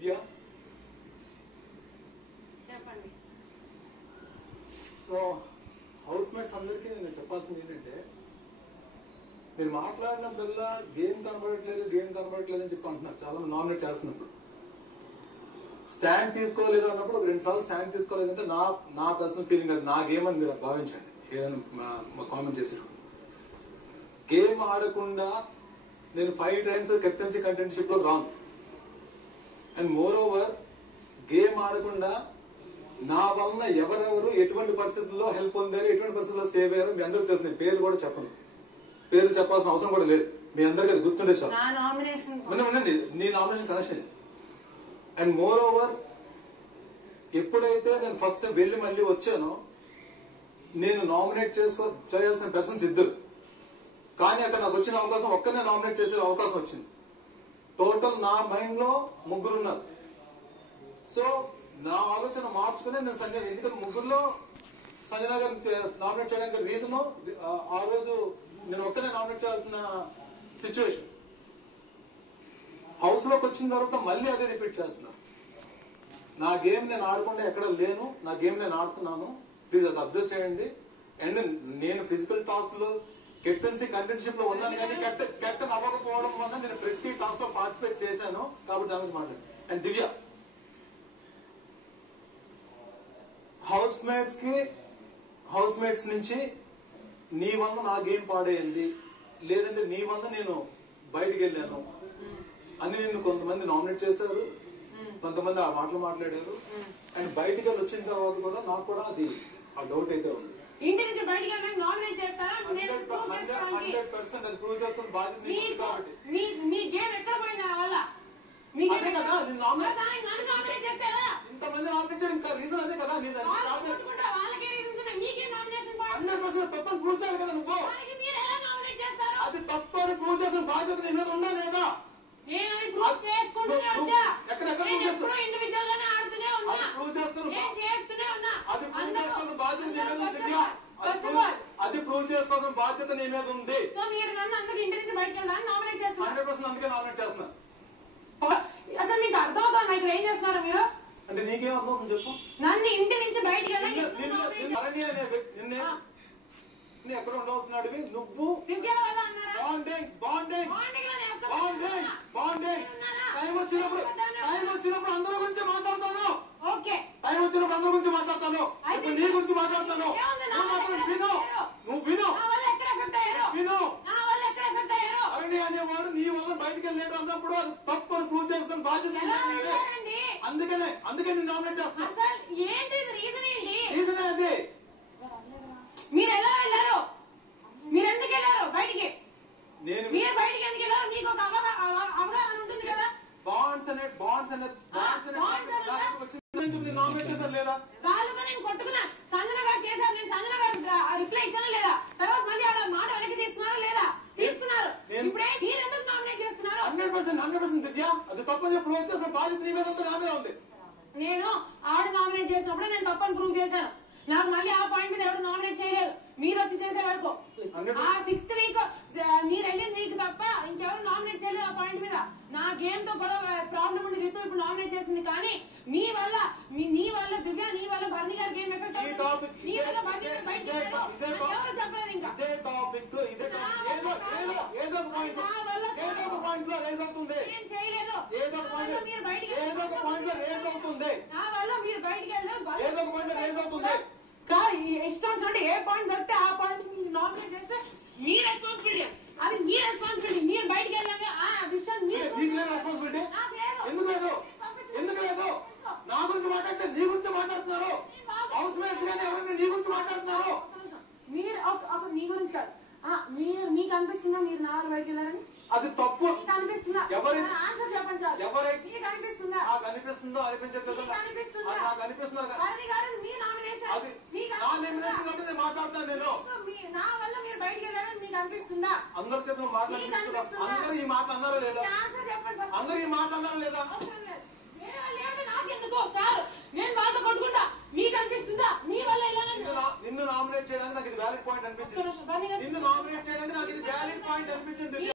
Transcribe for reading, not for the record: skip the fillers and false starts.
దివ్య చెప్పండి. So house mates అందరికీ నేను చెప్పాల్సింది ఏంటంటే, మీరు మాట్లాడినప్పుడల్లా గేమ్ కనబడట్లేదు అని చెప్పి అంటున్నారు చాలా మంది నామినేట్ చేస్తున్నప్పుడు. స్టాండ్ తీసుకోలేదు అన్నప్పుడు ఒక 2 సార్లు స్టాండ్ తీసుకోలేదంటే నా పర్సనల్ ఫీలింగ్ అది, నా గేమ్ అని మీరు భావించండి. ఏదైనా కామెంట్ చేసినప్పుడు గేమ్ ఆడకుండా నేను 5 టైమ్స్ కెప్టెన్సీ కంటెంట్షిప్ లో రాను. అండ్ మోర్ ఓవర్ గేమ్ ఆడకుండా నా వలన ఎవరెవరు ఎటువంటి పరిస్థితుల్లో హెల్ప్ పొందారు, ఎటువంటి పరిస్థితుల్లో సేవ్ అయ్యారు మీ అందరికీ తెలుసు. నేను పేరు కూడా చెప్పను, పేరు చెప్పాల్సిన అవసరం కూడా లేదు, మీ అందరికీ అది గుర్తుండే సార్. ఉండండి, నీ nomination connection. And more over ఎప్పుడైతే నేను ఫస్ట్ వెళ్ళి మళ్ళీ వచ్చానో, నేను నామినేట్ చేయాల్సిన పర్సన్స్ 2, కానీ అక్కడ నాకు వచ్చిన అవకాశం ఒక్కనే నామినేట్ చేసే అవకాశం వచ్చింది. టోటల్ నా మైండ్ లో 3 ఉన్నారు. సో నా ఆలోచన మార్చుకునే నేను సంజయ్, ఎందుకంటే 3లో సంజన గారిని నామినేట్ చేయడానికి రీజన్ ఆ రోజు నేను ఒక్కనే నామినేట్ చేయాల్సిన సిచ్యువేషన్. హౌస్ లోకి వచ్చిన తర్వాత మళ్ళీ అదే రిపీట్ చేస్తున్నా. నా గేమ్ నేను ఆడకుండా ఎక్కడ లేను, నా గేమ్ నేను ఆడుతున్నాను, ప్లీజ్ అది అబ్జర్వ్ చేయండి. అండ్ నేను ఫిజికల్ టాస్క్ లో కెప్టెన్సీ కంటెంట్షిప్ లో ఉన్నాను, కానీ కెప్టెన్ అవ్వకపోవడం వల్ల నేను ప్రతి టాస్క్ లో పార్టిసిపేట్ చేశాను, కాబట్టి దాని గురించి మాట్లాడు. అండ్ దివ్య, హౌస్ మేట్స్ నుంచి నీ వల్ల నా గేమ్ పాడేయండి, లేదంటే నీ వల్ల నేను బయటికి వెళ్ళాను అని నిన్ను కొంతమంది నామినేట్ చేశారు, కొంతమంది ఆ మాటలు మాట్లాడారు. అండ్ బయటికి వెళ్ళి వచ్చిన తర్వాత కూడా నాకు కూడా అది ఆ డౌట్ అయితే ఉంది. ఇంటి నుంచి బయటికి వెళ్ళడానికి నామినేట్ చేస్తారా? 100% అది ప్రూవ్ చేసుకుని బాధ్యత నీకు కాబట్టి. మీ గేమ్ ఎక్కడ పోయింది నా వల్ల? అదే కదా నేను నామినేట్ చేస్తారా? ఇంతమంది నామినేట్ చేయడం ఇంకా రీజన్ అదే కదా. నేను 100% తప్పని ప్రూవ్ చేయాలి కదా నువ్వు. అది తప్పని ప్రూవ్ చేసిన బాధ్యత నీ మీద ఉందా లేదా? ప్రూవ్ చేసుకుని బాధ్యత నీ మీద ఉంది. అది ప్రూవ్ చేసుకోవాల్సిన బాధ్యత నీ మీద ఉంది. 100% అందుకే నామినేట్ చేస్తున్నా. అసలు మీకు అర్థమవుతుంది ఇక్కడ ఏం చేస్తున్నారా మీరు? అంటే నీకేం అర్థం చెప్పు. నన్ను ఇంటి నుంచి బయటికి నిన్ను ఎక్కడ ఉండవలసిన అడివి నువ్వు. టైం వచ్చినప్పుడు అందరి గురించి మాట్లాడతాను. టైం వచ్చినప్పుడు అందరి గురించి మాట్లాడతాను. ఇప్పుడు నీ గురించి మాట్లాడతాను. నువ్వు విను. అరణి అనేవాడు నీ వల్ల బయటకు వెళ్ళాడు అన్నప్పుడు అది తప్పని ప్రూవ్ చేసుకుని బాధ్యత. అందుకే నేను నామినేట్ చేస్తున్నాను. రీజన్ అదే. మీరు ఎలా వెళ్ళారు? మీరు ఎందుకు వెళ్ళారు బయటికి? మీరు బయటికి ఎందుకు వెళ్ళారు? మీకు ఒక అవగాహన ఉంటుంది కదా. బాండ్స్ నామినేట్ చేశారు లేదా? వాళ్ళుగా నేను కొట్టుకున్నా. సంజన గారు చేశారు, నేను సంజన గారు రిప్లై ఇచ్చాను లేదా? తర్వాత మళ్ళీ ఆవిడ మాట వెనక్కి తీసుకున్నారా లేదా? తీసుకున్నారు. ఇప్పుడే మీరు ఎందుకు నామినేట్ చేస్తున్నారు? 100% దివ్య, అది తప్పని ప్రూవ్ చేసిన బాధ్యత నీ మీద ఉంది, నా మీద ఉంది. నేను ఆవిడ నామినేట్ చేసినప్పుడు నేను తప్పని ప్రూవ్ చేశాను. నాకు మళ్ళీ ఆ పాయింట్ మీద ఎవరు నామినేట్ చేయలేదు. మీరు వచ్చి చేసే వరకు ఆ 6th వీక్ మీరు వెళ్ళిన వీక్ తప్ప ఇంకెవరు నామినేట్ చేయలేదు ఆ పాయింట్ మీద. నా గేమ్ తో కూడా ప్రాబ్లం ఉండి రీతు ఇప్పుడు నామినేట్ చేసింది. కానీ నీ వల్ల దివ్య, నీ వల్ల భరణి గారి గేమ్ ఎఫెక్ట్ అవుతుంది. చెప్పలేదు ఇంకా. నేను చేయలేదు. మీరు బయటికి నా వల్ల మీరు బయటికి వెళ్ళలేదు. ఇష్టం వచ్చినట్టు ఏ పాయింట్ దొరికితే ఆ పాయింట్ నామినేట్ చేస్తే మీ రెస్పాన్సిబిలిటీ. అది మీ రెస్పాన్సిబిలిటీ. మీరు బయటికి వెళ్ళాలి ఆ విషయం రెస్పాన్సిబిలిటీ. ఎందుకు లేదు? నా గురించి మాట్లాడితే నీ గురించి మాట్లాడుతున్నారు. హౌస్ మేట్స్ గానీ ఎవరైనా నీ గురించి మాట్లాడుతున్నారు. మీరు మీ గురించి కాదు. మీకు అనిపిస్తుందా మీరు నా వాళ్ళు బయటికి వెళ్ళారని? అది తప్పు అనిపిస్తుందా? ఆన్సర్ చెప్పండి చాలు. మీకు అనిపిస్తుందా? నాకు అనిపిస్తుందో అనిపించట్లేదు. నాకు అనిపిస్తుందా? మాట్లాడతాను నేను. నా వల్ల మీరు బయటికి వెళ్ళారని మీకు అనిపిస్తుందా? అందరి చేత మాట్లాడుతున్నా. అందరూ ఈ మాట అన్నారా లేదా? అందరూ ఈ మాట అన్నారా లేదా? నాకెందుకో కాదు, నేను వాళ్ళతో కొట్టుకుంటా. మీకు అనిపిస్తుందా మీ వల్ల వెళ్ళాలని? నిన్ను నామినేట్ చేయడానికి నాకు ఇది వ్యాలిడ్ పాయింట్ అనిపించింది. నిన్ను నామినేట్ చేయడానికి నాకు ఇది వ్యాలిడ్ పాయింట్ అనిపించింది.